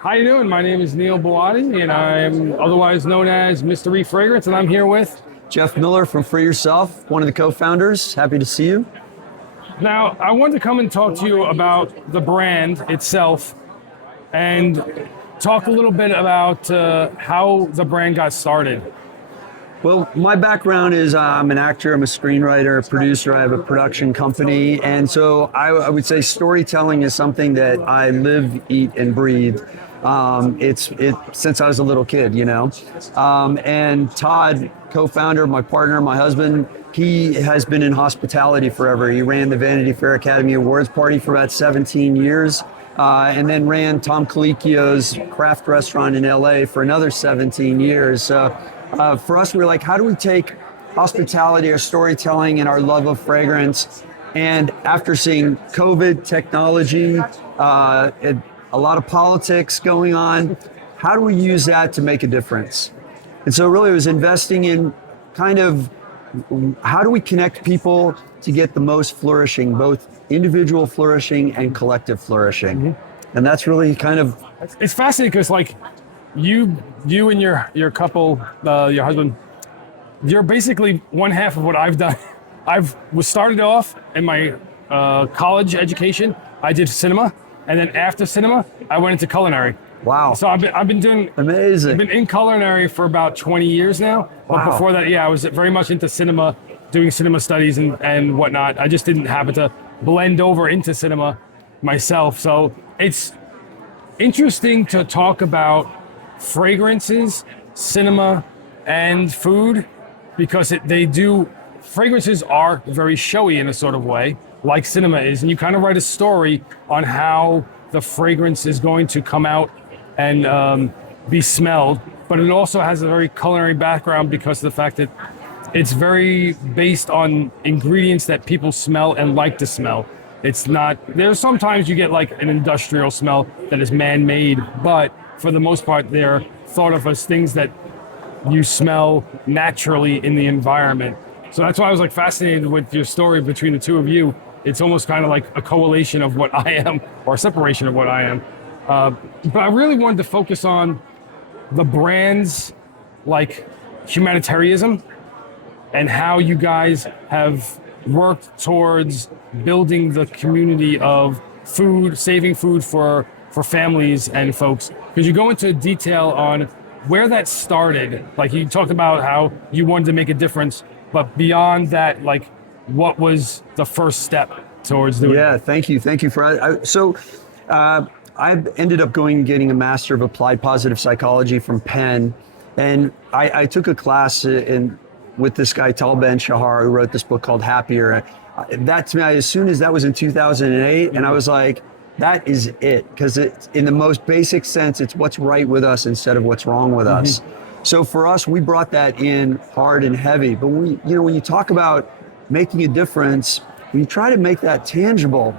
How you doing? My name is Neil Boati, and I'm otherwise known as Mr. Fragrance, and I'm here with. Jeff Miller from Free Yourself, one of the co-founders. Happy to see you. Now, I wanted to come and talk to you about the brand itself and talk a little bit about how the brand got started. Well, my background is I'm an actor, I'm a screenwriter, a producer, I have a production company. And so I would say storytelling is something that I live, eat, and breathe. It's since I was a little kid, you know. And Todd, co-founder, my partner, my husband, he has been in hospitality forever. He ran the Vanity Fair Academy Awards party for about 17 years. And then ran Tom Colicchio's craft restaurant in LA for another 17 years. For us, we were like, how do we take hospitality, our storytelling, and our love of fragrance, and after seeing COVID, technology, a lot of politics going on, how do we use that to make a difference? And so really it was investing in kind of how do we connect people to get the most flourishing, both individual flourishing and collective flourishing. Mm-hmm. And that's really kind of... It's fascinating because like you and your couple, your husband, you're basically one half of what I've done. Was started off in my college education. I did cinema, and then after cinema, I went into culinary. Wow. So I've been doing amazing. I've been in culinary for about 20 years now. But wow. Before that, I was very much into cinema, doing cinema studies and whatnot. I just didn't happen to blend over into cinema myself. So it's interesting to talk about fragrances, cinema, and food because fragrances are very showy in a sort of way, like cinema is, and you kind of write a story on how the fragrance is going to come out and be smelled, but it also has a very culinary background because of the fact that it's very based on ingredients that people smell and like to smell. It's not, there's sometimes you get like an industrial smell that is man-made, but for the most part, they're thought of as things that you smell naturally in the environment. So that's why I was like fascinated with your story between the two of you. It's almost kind of like a correlation of what I am or a separation of what I am. But I really wanted to focus on the brand's like humanitarianism and how you guys have worked towards building the community of food, saving food for families and folks. Because you go into detail on where that started. Like you talked about how you wanted to make a difference, but beyond that, like what was the first step towards doing Yeah, that? thank you for I ended up getting a Master of Applied Positive Psychology from Penn, and I took a class with this guy Tal Ben-Shahar who wrote this book called Happier. That to me, as soon as that was in 2008, and I was like, that is it, because in the most basic sense, it's what's right with us instead of what's wrong with us. So for us, we brought that in hard and heavy. But when you talk about making a difference, when you try to make that tangible,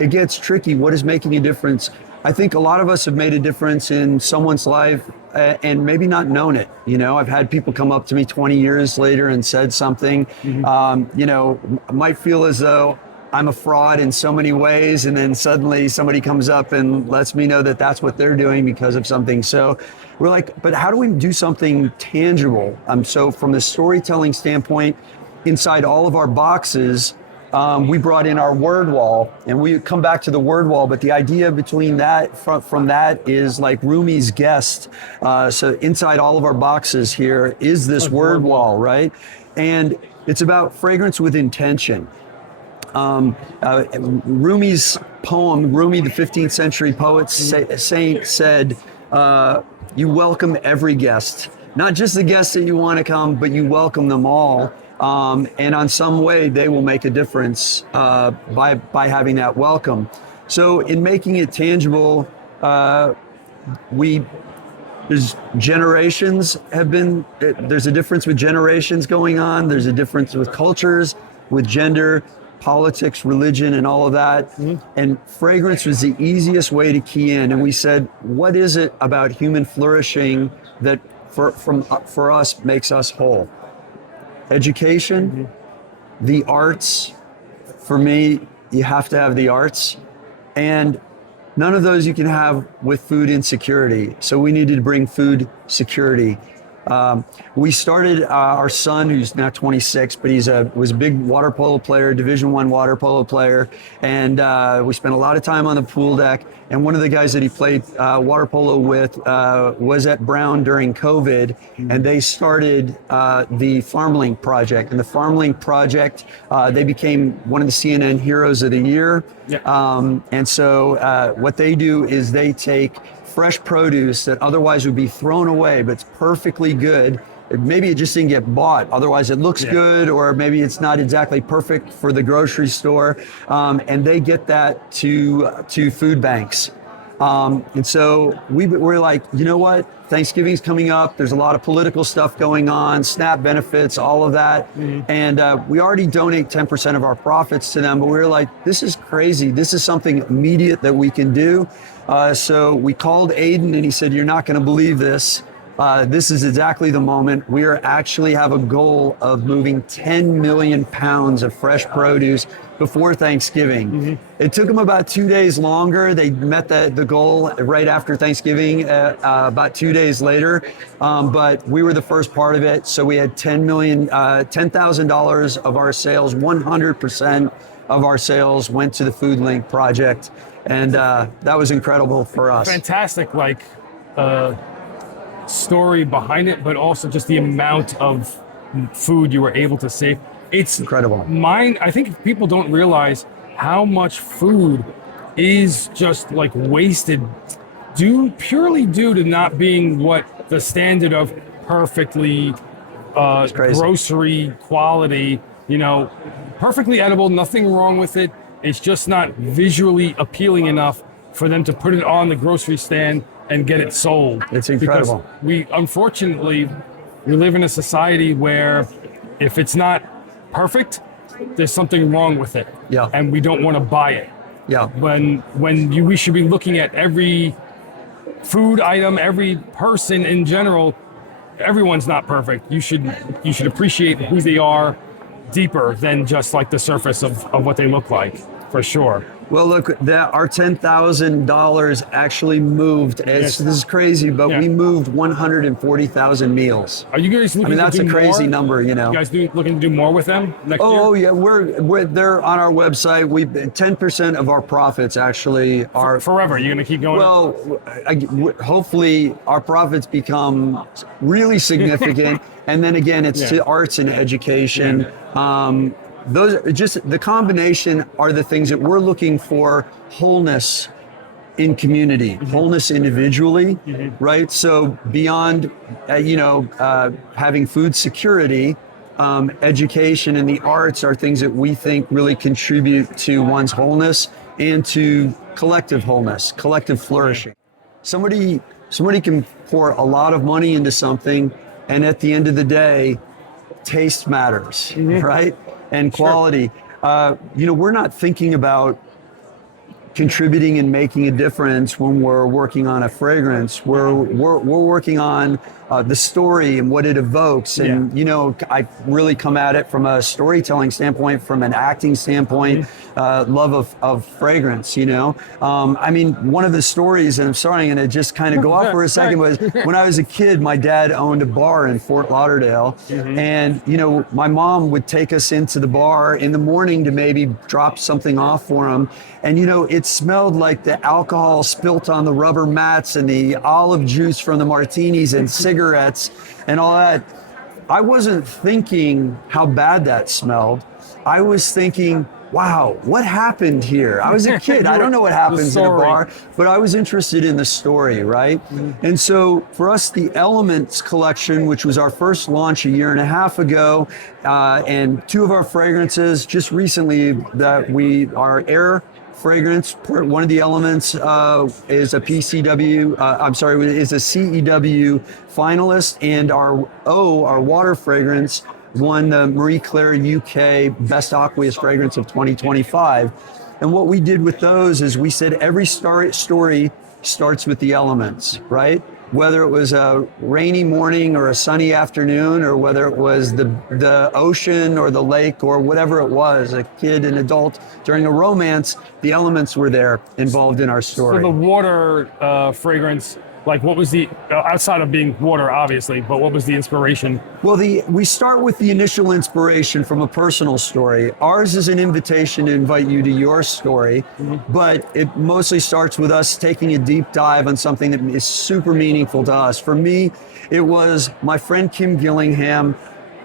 it gets tricky. What is making a difference? I think a lot of us have made a difference in someone's life and maybe not known it. I've had people come up to me 20 years later and said something, might feel as though I'm a fraud in so many ways, and then suddenly somebody comes up and lets me know that that's what they're doing because of something. So we're like, but how do we do something tangible? So from the storytelling standpoint, inside all of our boxes, we brought in our word wall, and we come back to the word wall, but the idea between that, from that is like Rumi's guest. So inside all of our boxes here is this word wall, right? And it's about fragrance with intention. Rumi's poem, Rumi, the 15th century poet, saint, said, you welcome every guest, not just the guests that you want to come, but you welcome them all. And on some way, they will make a difference by having that welcome. So in making it tangible, there's a difference with generations going on. There's a difference with cultures, with gender, politics, religion, and all of that. And fragrance was the easiest way to key in. And we said, what is it about human flourishing that for us makes us whole? Education, the arts. For me, you have to have the arts. And None of those you can have with food insecurity. So we needed to bring food security. We started our son, who's now 26, but was a big water polo player, Division I water polo player, and we spent a lot of time on the pool deck. And one of the guys that he played water polo with was at Brown during COVID, and they started the FarmLink project. And the FarmLink project, they became one of the CNN Heroes of the Year. Yeah. And so what they do is they take fresh produce that otherwise would be thrown away, but it's perfectly good. Maybe it just didn't get bought. Otherwise, it looks good, or maybe it's not exactly perfect for the grocery store. And they get that to food banks. And so we're like, you know what? Thanksgiving's coming up. There's a lot of political stuff going on, SNAP benefits, all of that. And we already donate 10% of our profits to them, but we were like, this is crazy. This is something immediate that we can do. So we called Aiden and he said, you're not going to believe this. This is exactly the moment. We actually have a goal of moving 10 million pounds of fresh produce before Thanksgiving. It took them about 2 days longer. They met the goal right after Thanksgiving, about 2 days later. But we were the first part of it. So we had $10,000 of our sales, 100% of our sales went to the FoodLink project. And that was incredible for us. Fantastic, story behind it, but also just the amount of food you were able to save. It's incredible. I think people don't realize how much food is just wasted purely due to not being what the standard of perfectly grocery quality, perfectly edible, nothing wrong with it. It's just not visually appealing enough for them to put it on the grocery stand and get it sold. It's incredible. Because unfortunately, we live in a society where if it's not perfect, there's something wrong with it. Yeah. And we don't want to buy it. Yeah. We should be looking at every food item, every person in general. Everyone's not perfect. You should appreciate who they are deeper than just the surface of what they look like, for sure. Well, look, our $10,000 actually moved. This is crazy, but we moved 140,000 meals. Are you guys looking to do more? That's a crazy number, You guys looking to do more with them next year? Oh yeah, they're on our website. 10% of our profits actually are forever. You're gonna keep going. Well, hopefully our profits become really significant, and then again, it's to arts and education. Those are just the combination are the things that we're looking for: wholeness in community, wholeness individually, right? So beyond, having food security, education and the arts are things that we think really contribute to one's wholeness and to collective wholeness, collective flourishing. Somebody can pour a lot of money into something, and at the end of the day, taste matters, right? And quality. We're not thinking about contributing and making a difference when we're working on a fragrance. We're working on the story and what it evokes. And, I really come at it from a storytelling standpoint, from an acting standpoint, love of fragrance, one of the stories, and I'm sorry, I'm going to just kind of go off for a second, was when I was a kid, my dad owned a bar in Fort Lauderdale. And, my mom would take us into the bar in the morning to maybe drop something off for him. And, it smelled like the alcohol spilt on the rubber mats and the olive juice from the martinis and cigarettes and all that. I wasn't thinking how bad that smelled. I was thinking, wow, what happened here? I was a kid. I don't know what happens in a bar, but I was interested in the story, right? And so for us, the Elements collection, which was our first launch a year and a half ago, and two of our fragrances just recently our Air fragrance, one of the Elements is a CEW finalist, and our water fragrance won the Marie Claire UK Best Aqueous Fragrance of 2025. And what we did with those is we said every story starts with the elements, right? whether it was a rainy morning or a sunny afternoon, or whether it was the ocean or the lake or whatever it was, a kid, an adult, during a romance, the elements were there involved in our So story. the water fragrance, like what was the, outside of being water, obviously, but what was the inspiration? Well, we start with the initial inspiration from a personal story. Ours is an invitation to invite you to your story, but it mostly starts with us taking a deep dive on something that is super meaningful to us. For me, it was my friend Kim Gillingham.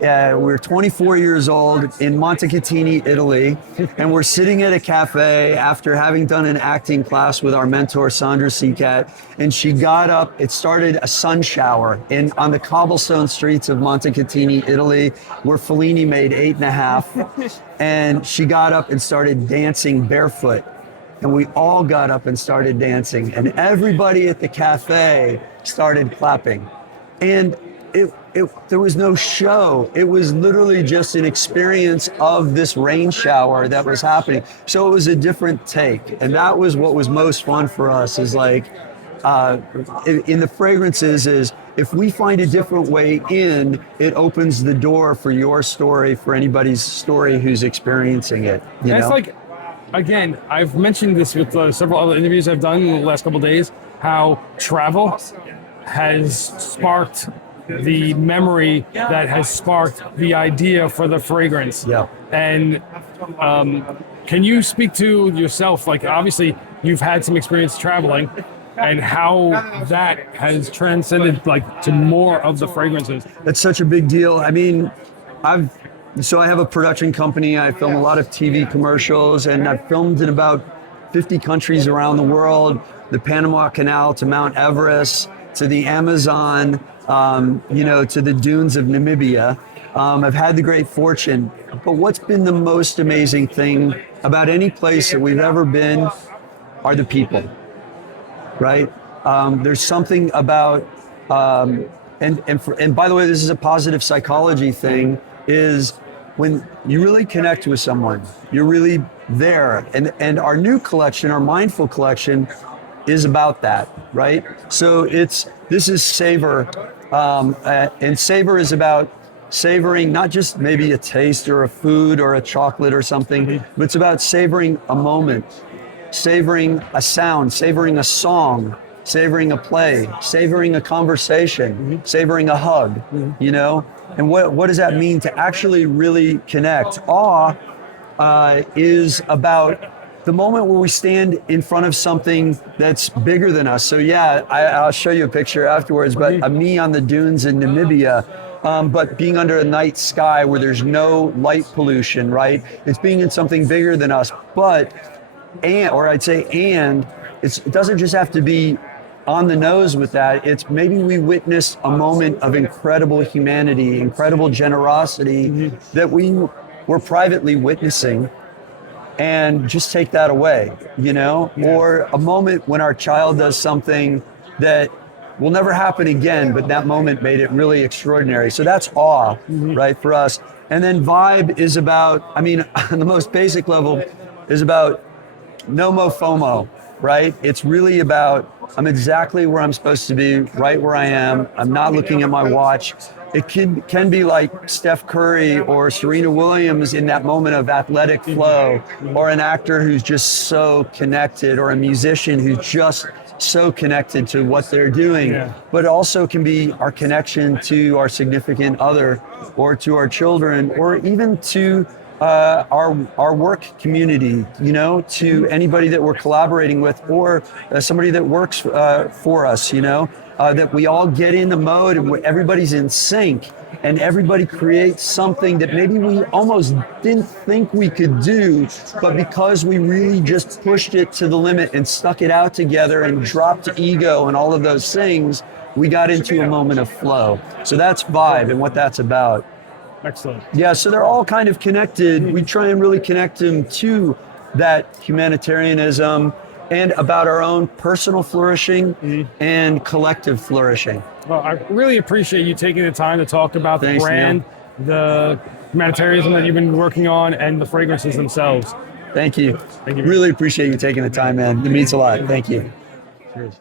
We're 24 years old in Montecatini, Italy, and we're sitting at a cafe after having done an acting class with our mentor, Sandra Seacat, and she got up. It started a sun shower on the cobblestone streets of Montecatini, Italy, where Fellini made 8.5, and she got up and started dancing barefoot. And we all got up and started dancing, and everybody at the cafe started clapping. And there was no show. It was literally just an experience of this rain shower that was happening. So it was a different take. And that was what was most fun for us, is like, in the fragrances, is if we find a different way in, it opens the door for your story, for anybody's story who's experiencing it. You It's know? like, again, I've mentioned this with several other interviews I've done in the last couple of days, how travel has sparked the memory that has sparked the idea for the fragrance. Yeah. And can you speak to yourself? Like, obviously, you've had some experience traveling, and how that has transcended like to more of the fragrances. That's such a big deal. I mean, I have a production company. I film a lot of TV commercials, and I've filmed in about 50 countries around the world, the Panama Canal to Mount Everest, to the Amazon, to the dunes of Namibia. I've had the great fortune, but what's been the most amazing thing about any place that we've ever been are the people, right? There's something about, and by the way, this is a positive psychology thing, is when you really connect with someone, you're really there. And our new collection, our mindful collection, is about that, right? So this is Savor, and Savor is about savoring not just maybe a taste or a food or a chocolate or something, but it's about savoring a moment, savoring a sound, savoring a song, savoring a play, savoring a conversation, savoring a hug, you know? And what does that mean to actually really connect? Awe is about the moment where we stand in front of something that's bigger than us. So yeah, I'll show you a picture afterwards, but me on the dunes in Namibia, but being under a night sky where there's no light pollution, right? It's being in something bigger than us, it doesn't just have to be on the nose with that. It's maybe we witnessed a moment of incredible humanity, incredible generosity that we were privately witnessing, and just take that away, you know? Yeah. Or a moment when our child does something that will never happen again, but that moment made it really extraordinary. So that's awe, right, for us. And then vibe is about, on the most basic level, is about no mo FOMO, right? It's really about, I'm exactly where I'm supposed to be, right where I am. I'm not looking at my watch. It can be like Steph Curry or Serena Williams in that moment of athletic flow, or an actor who's just so connected, or a musician who's just so connected to what they're doing. Yeah. But it also can be our connection to our significant other, or to our children, or even to our work community, you know, to anybody that we're collaborating with, or somebody that works for us, you know, that we all get in the mode and everybody's in sync, and everybody creates something that maybe we almost didn't think we could do, but because we really just pushed it to the limit and stuck it out together and dropped ego and all of those things, we got into a moment of flow. So that's vibe and what that's about. Excellent. Yeah, so they're all kind of connected. We try and really connect them to that humanitarianism and about our own personal flourishing and collective flourishing. Well, I really appreciate you taking the time to talk about the brand, the humanitarianism that you've been working on, and the fragrances themselves. Thank you. Thank you. Really appreciate you taking the time, man. It means a lot. Thank you. Cheers.